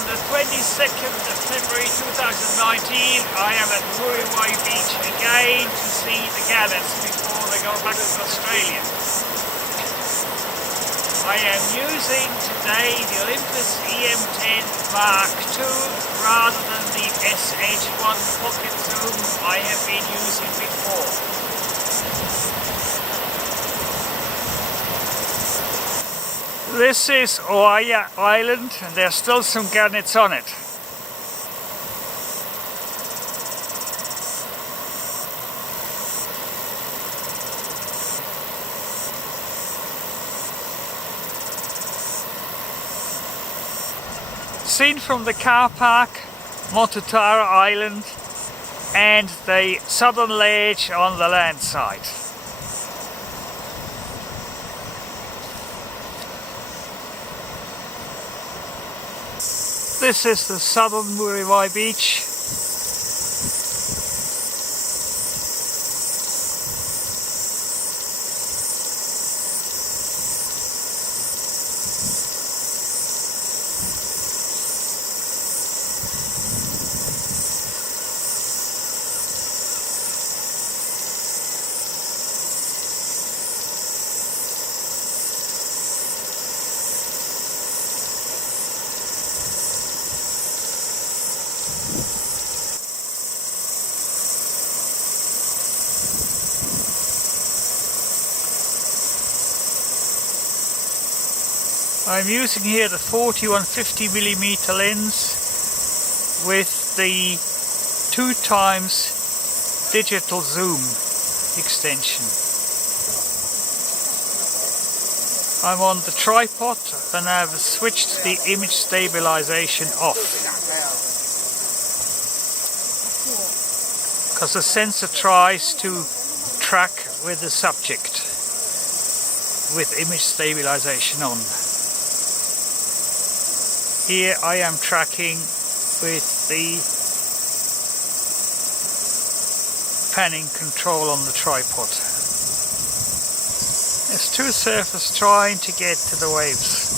on the 22nd of February 2019. I am at Muriwai Beach again to see the Gannets before they go back to Australia. I am using today the Olympus E-M10 Mark II rather than the SH1 pocket zoom I have been using before. This is Muriwai Island and there are still some gannets on it. Seen from the car park, Muriwai Island and the southern ledge on the land side. This is the southern Muriwai Beach. I'm using here the 40-150mm lens with the 2x digital zoom extension. I'm on the tripod and I've switched the image stabilization off because the sensor tries to track with the subject with image stabilization on. Here I am tracking with the panning control on the tripod. There's two surfers trying to get to the waves.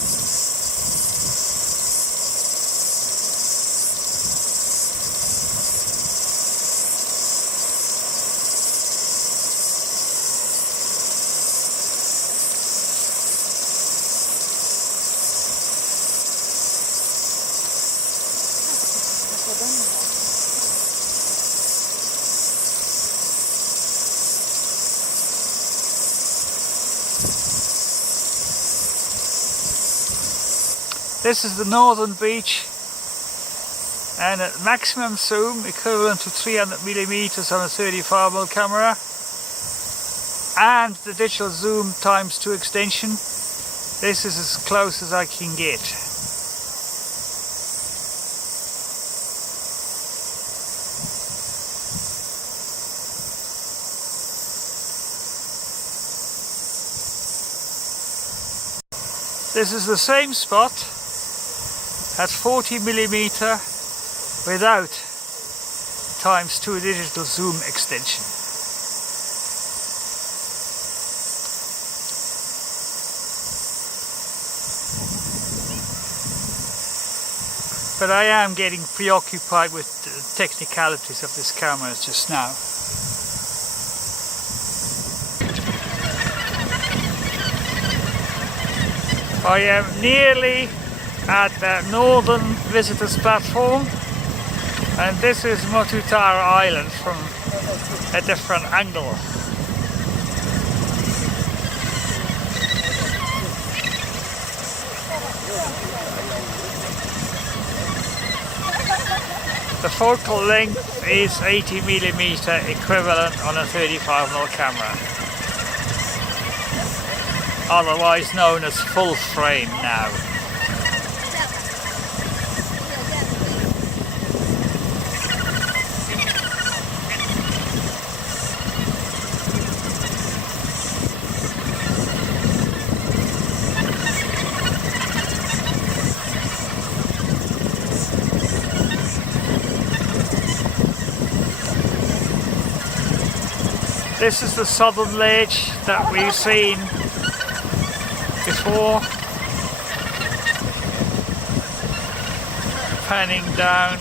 This is the northern beach and at maximum zoom equivalent to 300mm on a 35mm camera and the digital zoom ×2 extension. This is as close as I can get. This is the same spot at 40mm without ×2 digital zoom extension. But I am getting preoccupied with the technicalities of this camera just now. I am nearly at the northern visitors platform and this is Muriwai Island from a different angle. The focal length is 80mm equivalent on a 35mm camera, otherwise known as full frame now. This is the southern ledge that we've seen before. panning down.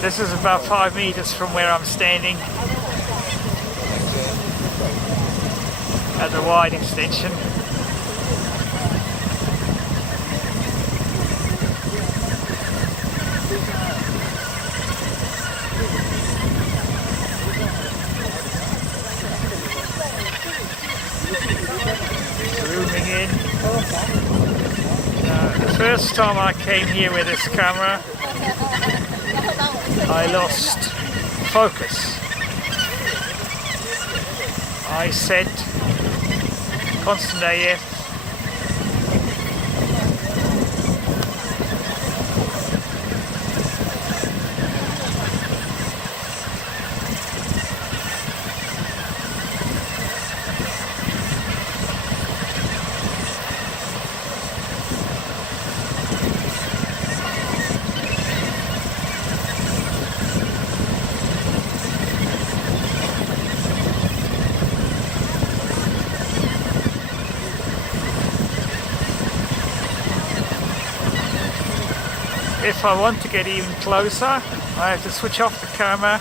This is about 5 meters from where I'm standing at the wide extension. Zooming in. The first time I came here with this camera, I lost focus. I set constant AF. If I want to get even closer, I have to switch off the camera,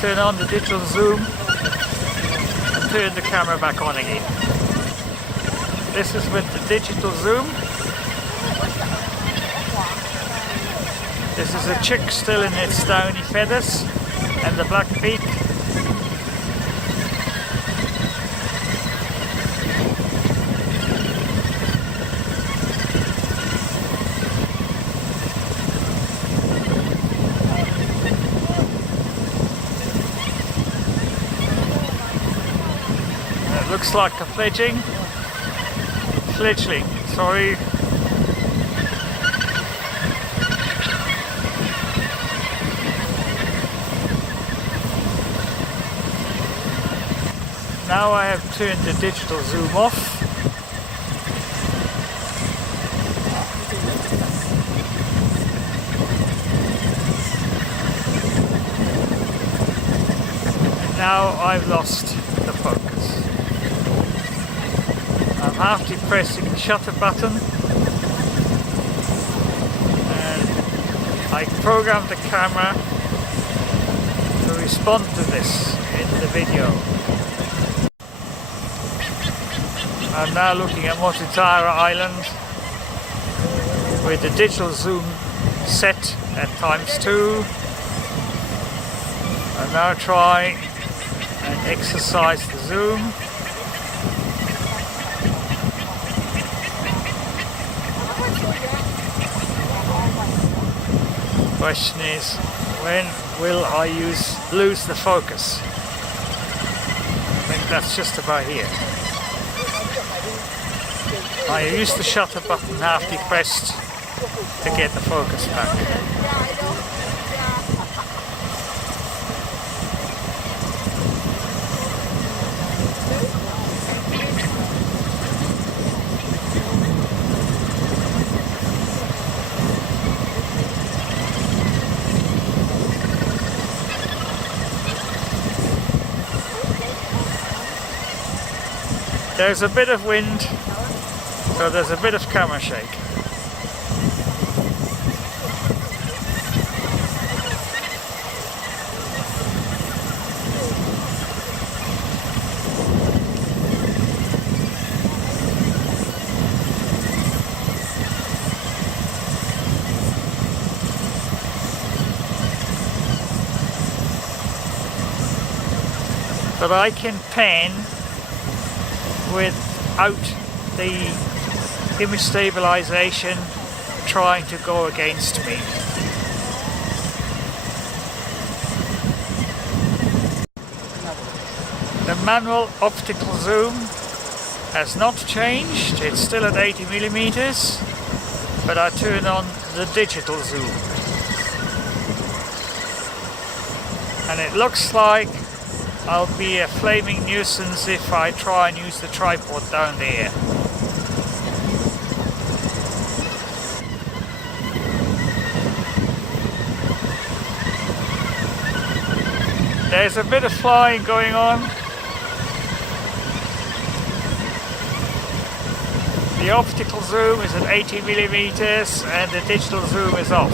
turn on the digital zoom, and turn the camera back on again. This is with the digital zoom. This is a chick still in its downy feathers and the black beak. Looks like a fledgling, sorry. Now I have turned the digital zoom off. And now I've lost the focus. I'm half depressing the shutter button, and I programmed the camera to respond to this in the video. I'm now looking at Muriwai Island with the digital zoom set at ×2. I'll now try and exercise the zoom. Question is, when will I lose the focus? I think that's just about here. I use the shutter button half depressed to get the focus back. There's a bit of wind, so there's a bit of camera shake. But I can pan without the image stabilization trying to go against me. The manual optical zoom has not changed, it's still at 80 millimeters, but I turn on the digital zoom. And it looks like I'll be a flaming nuisance if I try and use the tripod down there. There's a bit of flying going on. The optical zoom is at 80mm and the digital zoom is off.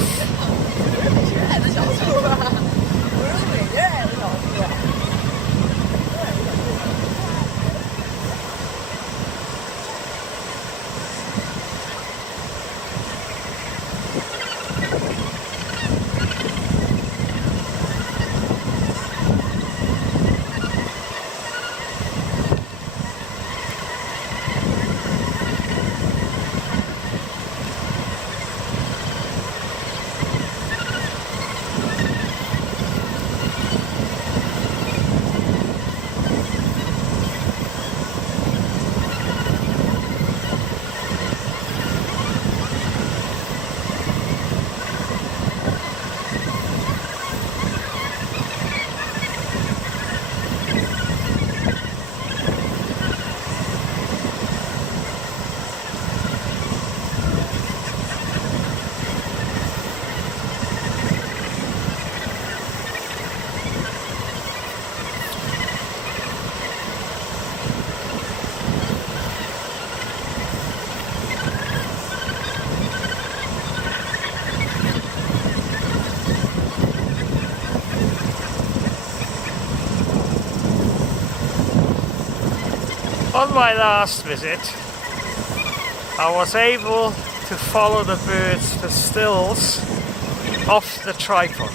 On my last visit, I was able to follow the birds to stills off the tripod.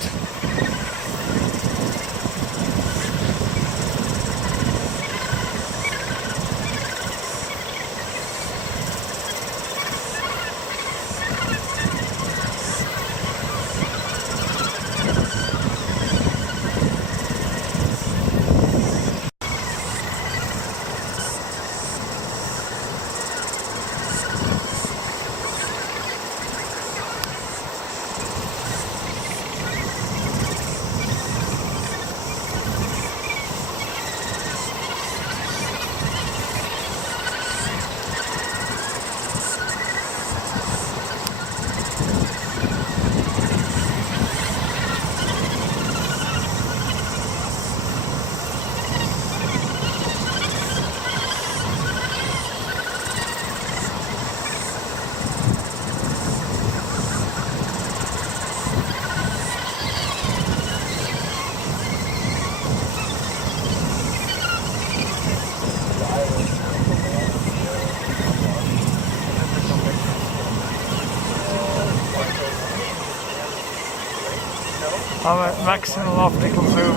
I'm at maximum optical zoom.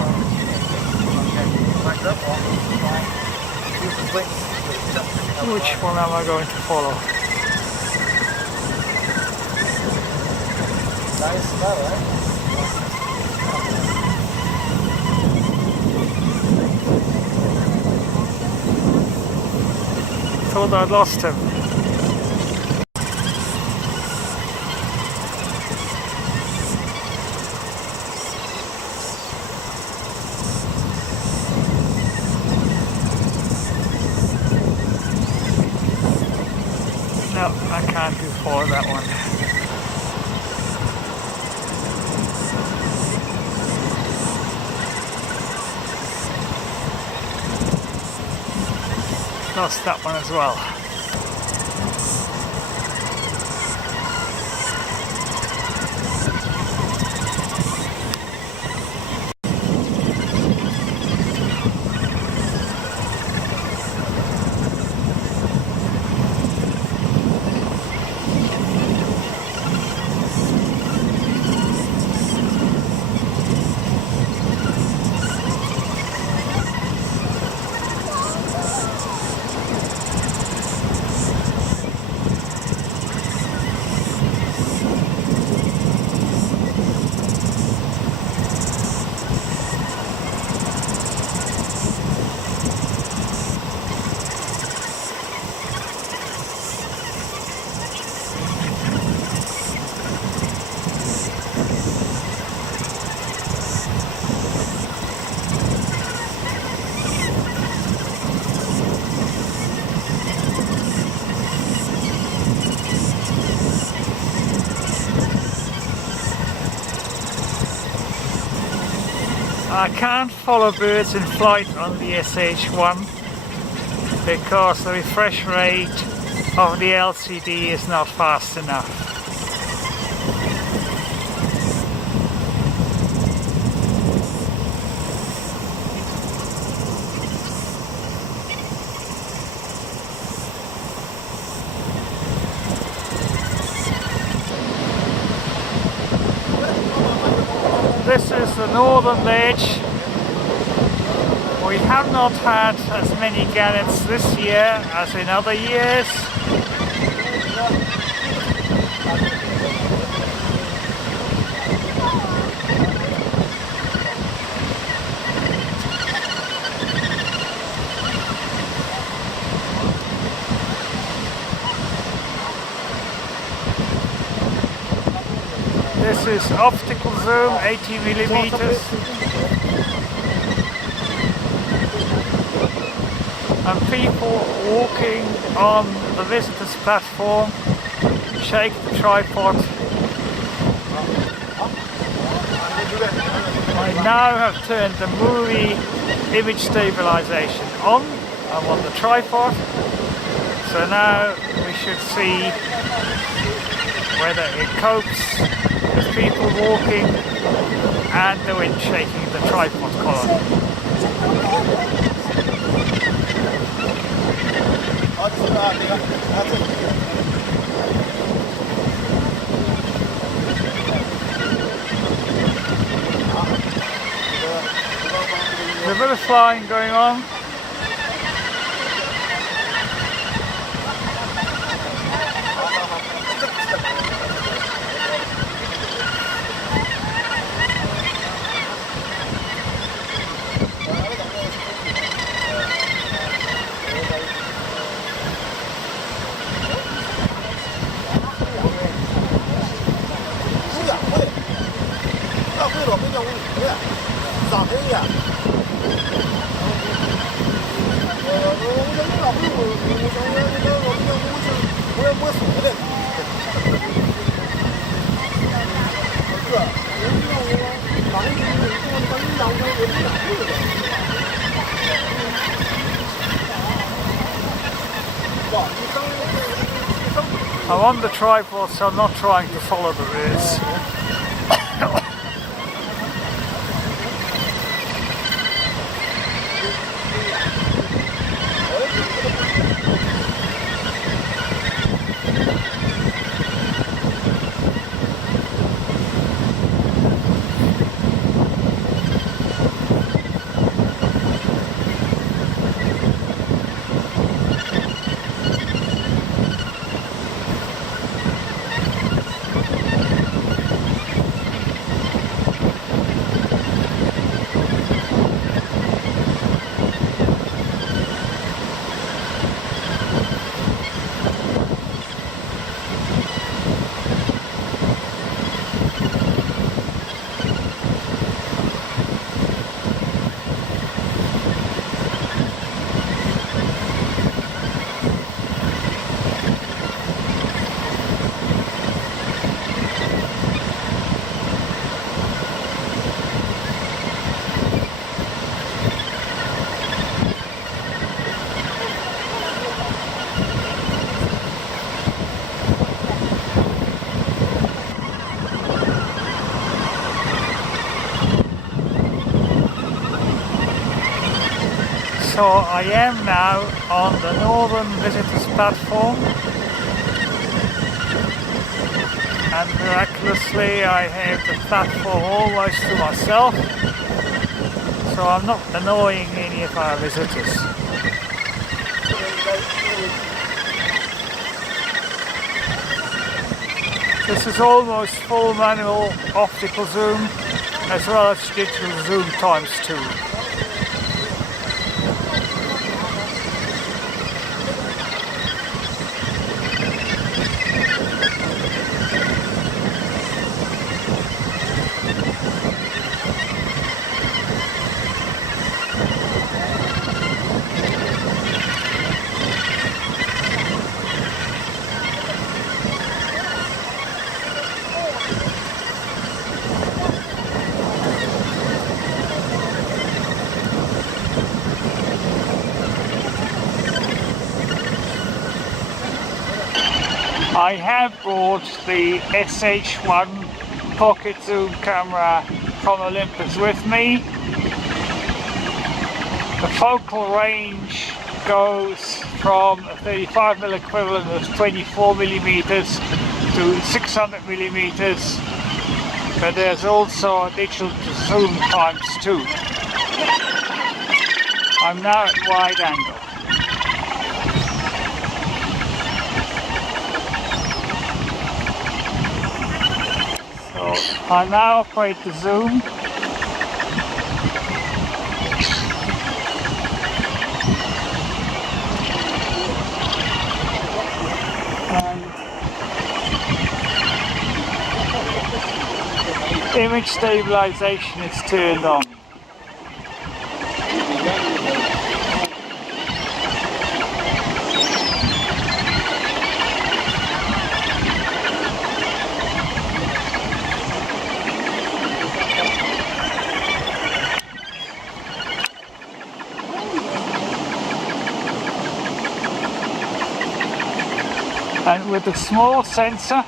Which one am I going to follow? Nice smell, right? Thought I'd lost him. No, I can't do for that one. Lost that one as well. I can't follow birds in flight on the SH1 because the refresh rate of the LCD is not fast enough. This is the northern edge. We have not had as many gannets this year as in other years. This is optical zoom, 80 millimeters. And people walking on the visitors platform shake the tripod. I now have turned the movie image stabilization on. I'm on the tripod, so now we should see whether it copes with people walking and the wind shaking the tripod column. There's a bit of flying going on. I'm on the tripod, so I'm not trying to follow the routes. So I am now on the northern visitors platform, and miraculously I have the platform almost to myself, so I'm not annoying any of our visitors. This is almost full manual optical zoom as well as digital zoom times 2. I have brought the SH1 pocket zoom camera from Olympus with me. The focal range goes from a 35mm equivalent of 24mm to 600mm, but there's also a digital zoom ×2. I'm now at wide angle. So I now operate the zoom. Image stabilization is turned on. And with a small sensor,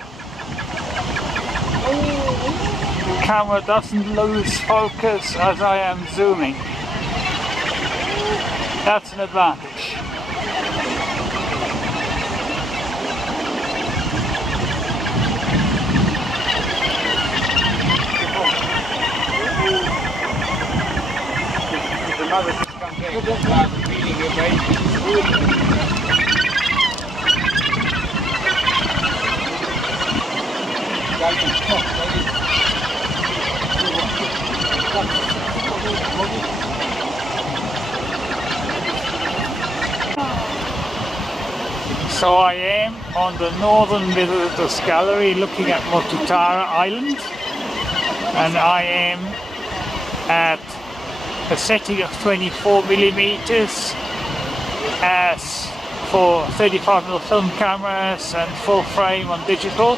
the camera doesn't lose focus as I am zooming. That's an advantage. So I am on the northern visitors gallery looking at Motutara Island, and I am at a setting of 24mm as for 35mm film cameras and full frame on digital.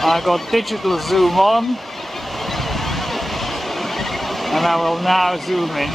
I got digital zoom on, and I will now zoom in.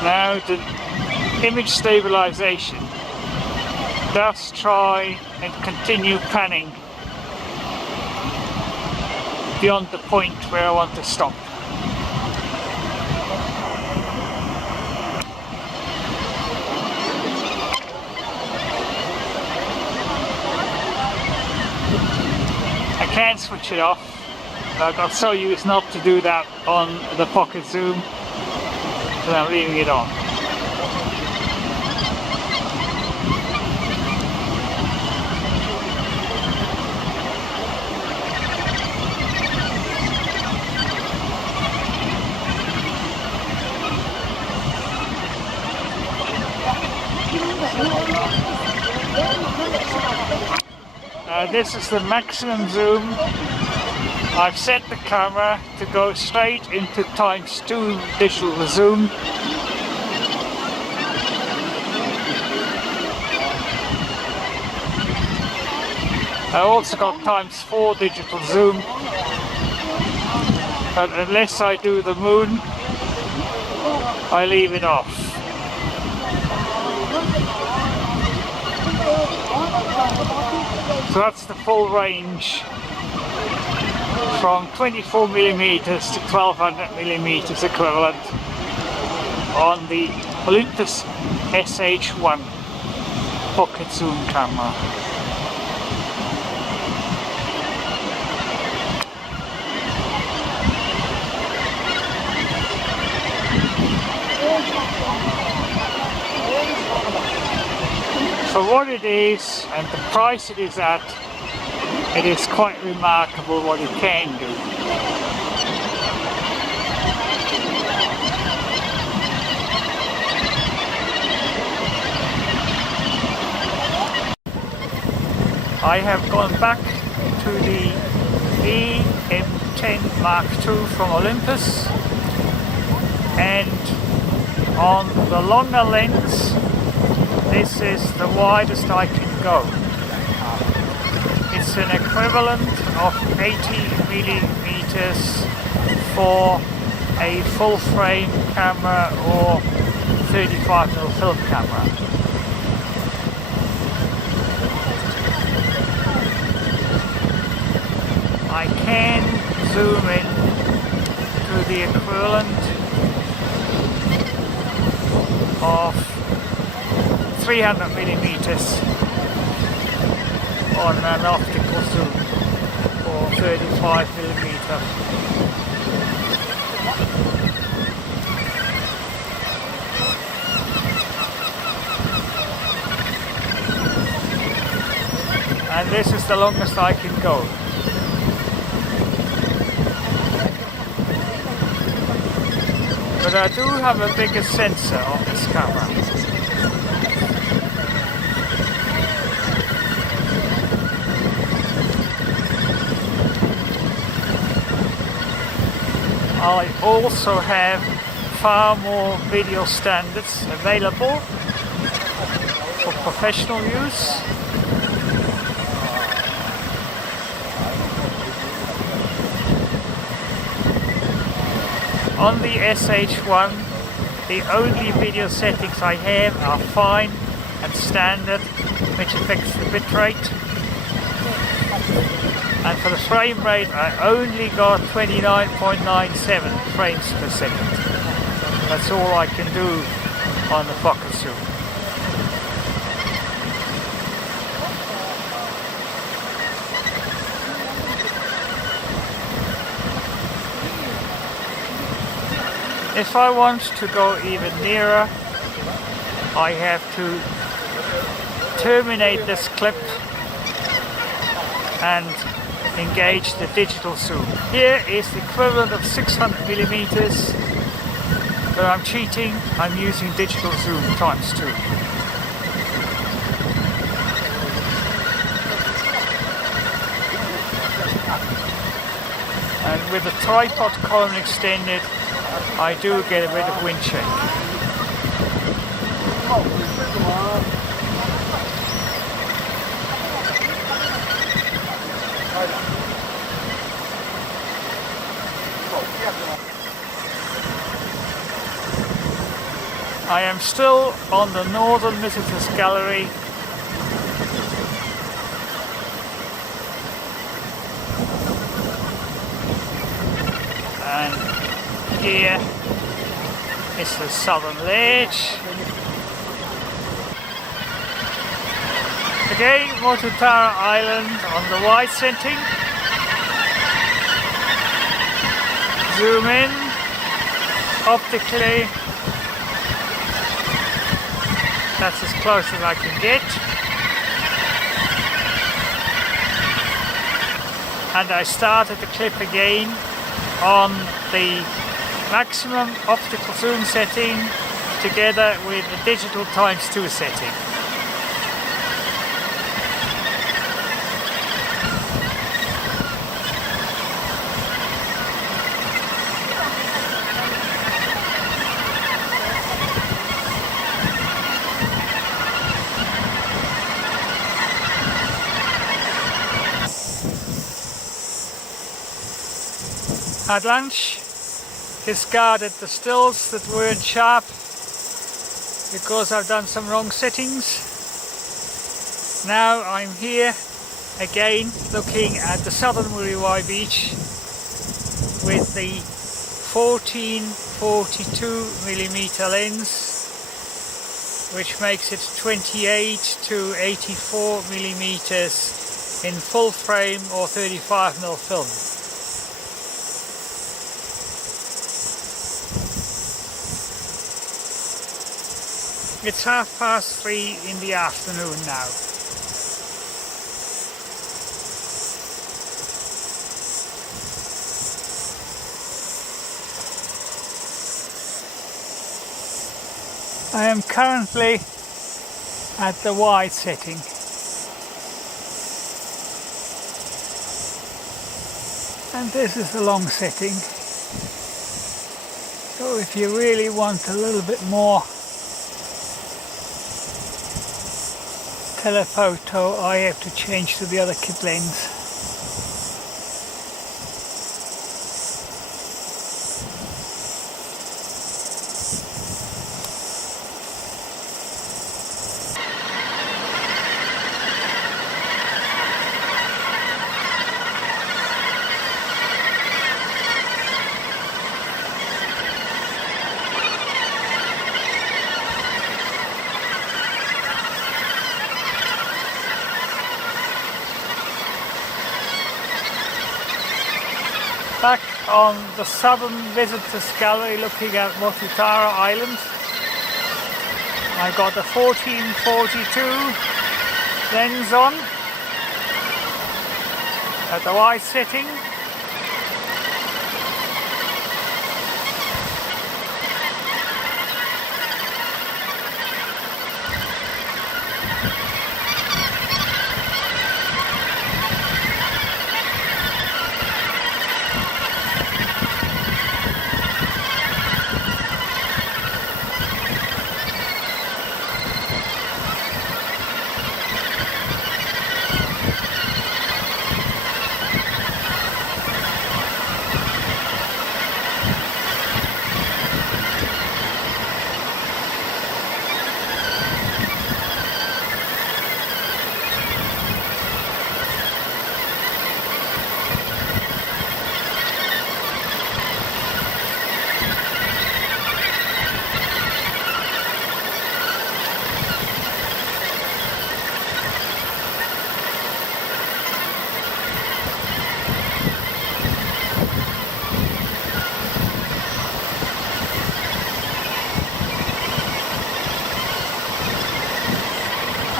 Now the image stabilization does try and continue panning beyond the point where I want to stop. I can't switch it off. I got so used not to do that on the pocket zoom, and I'm leaving it on. This is the maximum zoom. I've set the camera to go straight into ×2 digital zoom. I also got ×4 digital zoom, but unless I do the moon, I leave it off. So that's the full range from 24mm to 1200mm equivalent on the Olympus SH1 pocket zoom camera. For what it is and the price it is at, it is quite remarkable what it can do. I have gone back to the E-M10 Mark II from Olympus, and on the longer lens this is the widest I can go. It's an equivalent of 80mm for a full frame camera or 35mm film camera. I can zoom in to the equivalent of 300mm on an optical zoom or 35mm. And this is the longest I can go. But I do have a bigger sensor on this camera. I also have far more video standards available for professional use. On the SH1, the only video settings I have are fine and standard, which affects the bitrate. And for the frame rate, I only got 29.97 frames per second. That's all I can do on the pocket zoom. If I want to go even nearer, I have to terminate this clip and engage the digital zoom. Here is the equivalent of 600mm, but I'm cheating, I'm using digital zoom ×2. And with the tripod column extended, I do get a bit of wind shake. I am still on the Northern Visitors Gallery. And here is the southern ledge. Again, Motutara Island on the wide setting. Zoom in optically. That's as close as I can get. And I started the clip again on the maximum optical zoom setting together with the digital ×2 setting. At lunch, discarded the stills that weren't sharp because I've done some wrong settings. Now I'm here again looking at the southern Muriwai Beach with the 14-42mm lens, which makes it 28 to 84mm in full frame or 35mm film. It's 3:30 in the afternoon now. I am currently at the wide setting. And this is the long setting. So if you really want a little bit more telephoto, I have to change to the other kit lens. Back on the southern visitors gallery looking at Motutara Island. I got a 1442 lens on at the wide setting.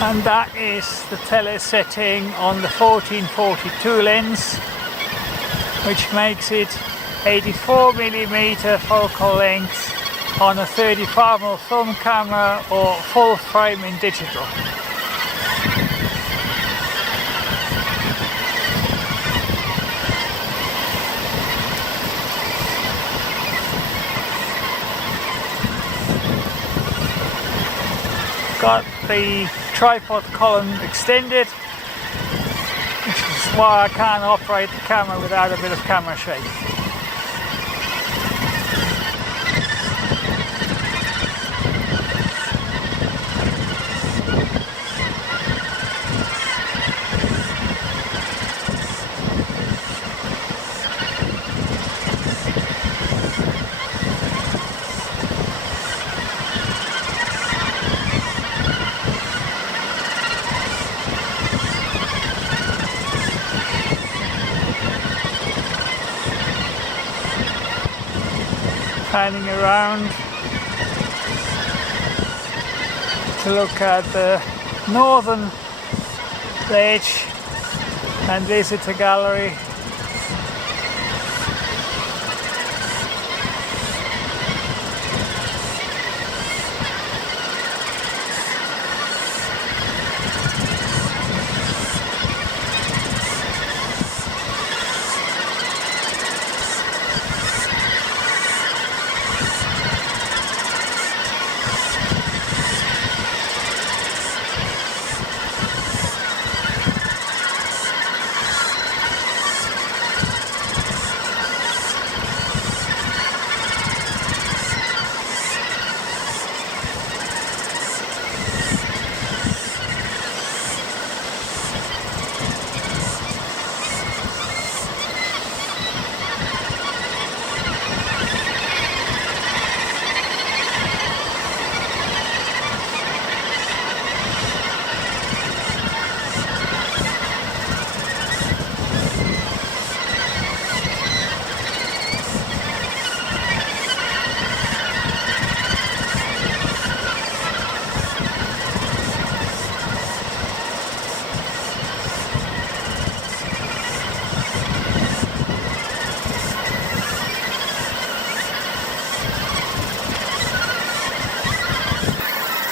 And that is the tele setting on the 1442 lens, which makes it 84mm focal length on a 35mm film camera or full frame in digital. Got the tripod column extended, which is why I can't operate the camera without a bit of camera shake. Panning around to look at the northern ledge and visitor gallery.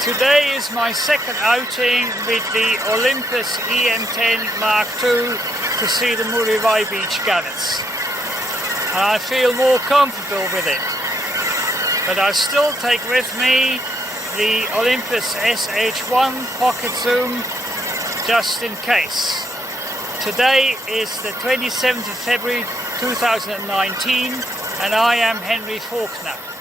Today is my second outing with the Olympus E-M10 Mark II to see the Muriwai Beach Gannets. and I feel more comfortable with it. But I still take with me the Olympus SH1 pocket zoom just in case. Today is the 27th of February 2019 and I am Henry Faulkner.